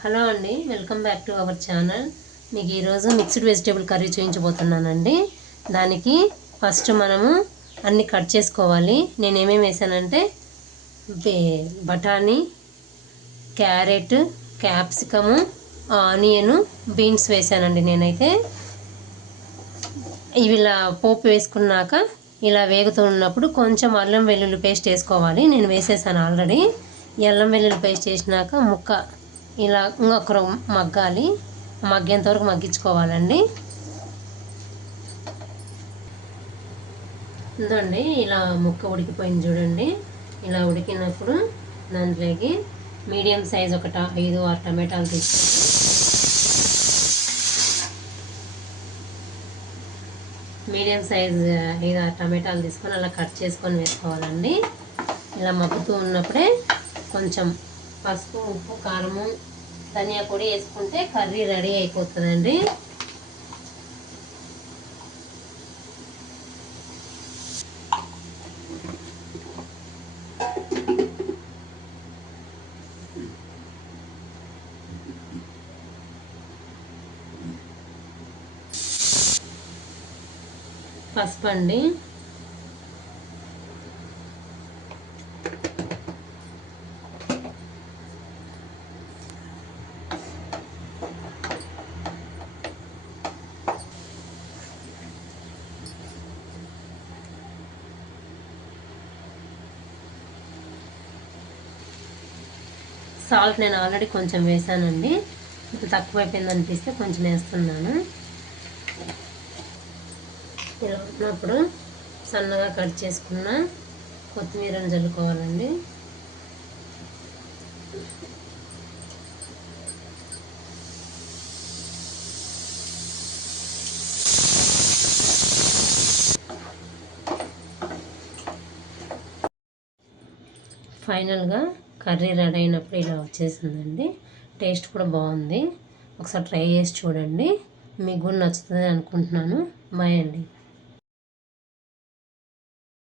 Hello అండి, welcome back to our channel. మీకు ఈరోజు మిక్స్డ్ వెజిటేబుల్ కర్రీ చూపించబోతున్నానండి. దానికి ఫస్ట్ మనము అన్నీ కట్ చేసుకోవాలి. నేను ఏమేమి వేసానంటే బఠానీ, క్యారెట్, క్యాప్సికము, ఆనియను, బీన్స్ వేసానండి. నేనైతే ఇవి ఇలా పోపు వేసుకున్నాక ఇలా వేగుతున్నప్పుడు కొంచెం అల్లం వెల్లుల్లి పేస్ట్ వేసుకోవాలి. నేను వేసేసాను ఆల్రెడీ. ఈ అల్లం వెల్లుల్లి పేస్ట్ వేసినాక ముక్క ఇలా ఇంకొకరు మగ్గాలి, మగ్గేంత వరకు మగ్గించుకోవాలండి. ఇదండి ఇలా ముక్క ఉడికిపోయింది చూడండి. ఇలా ఉడికినప్పుడు దాంట్లోకి మీడియం సైజ్ ఒక 5-6 టమాటాలు తీసుకొని మీడియం సైజ్ 5-6 టమాటాలు తీసుకొని అలా కట్ చేసుకొని వేసుకోవాలండి. ఇలా మగ్గుతూ ఉన్నప్పుడే కొంచెం పసుపు, ఉప్పు, కారము, ధనియా పొడి వేసుకుంటే కర్రీ రెడీ అయిపోతుందండి. పసుపు అండి, సాల్ట్ నేను ఆల్రెడీ కొంచెం వేసానండి. ఇప్పుడు తక్కువైపోయింది అనిపిస్తే కొంచెం వేస్తున్నాను. ఇలా ఉన్నప్పుడు సన్నగా కట్ చేసుకున్న కొత్తిమీరని చల్లుకోవాలండి. ఫైనల్గా కర్రీ రెడీ అయినప్పుడు ఇలా వచ్చేసిందండి. టేస్ట్ కూడా బాగుంది. ఒకసారి ట్రై చేసి చూడండి. మీకు కూడా నచ్చుతుంది అనుకుంటున్నాను. బాయ్ అండి.